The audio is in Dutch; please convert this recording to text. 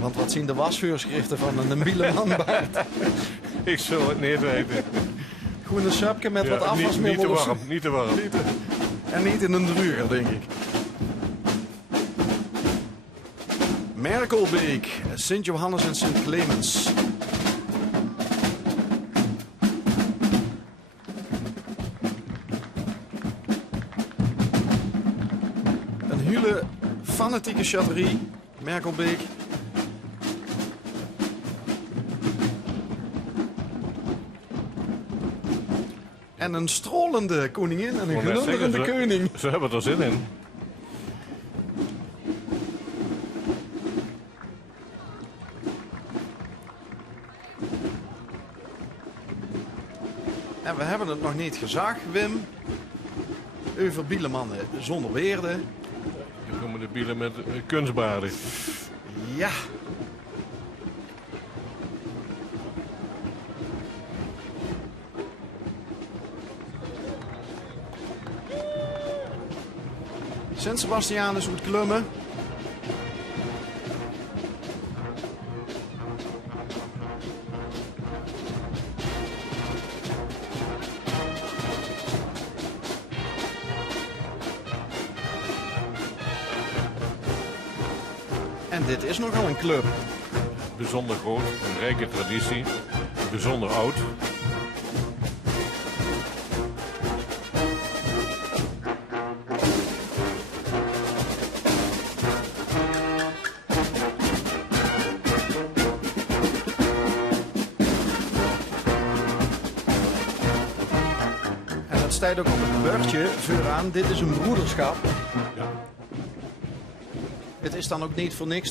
Want wat zien de wasvoorschriften van een Bieleman Bart? Ik zal het niet weten. Groene sapje met wat Ja, niet afwasmiddel. te of zo. warm, niet te warm. En niet in een druger, denk ik. Merkelbeek, Sint Johannes en Sint Clemens. Een hele fanatieke chatterie, Merkelbeek. En een strolende koningin en een Ik wou net glunderende zeggen, koning. Ze hebben er zin in. En we hebben het nog niet gezag, Wim. Over Bielemannen zonder weerde. Ik noem de bielen met kunstbaden. Ja. Sint Sebastianus moet klummen. En dit is nogal een club. Bijzonder groot, een rijke traditie. Bijzonder oud. En dat staat ook op het bordje vooraan. Dit is een broederschap. Ja. Het is dan ook niet voor niks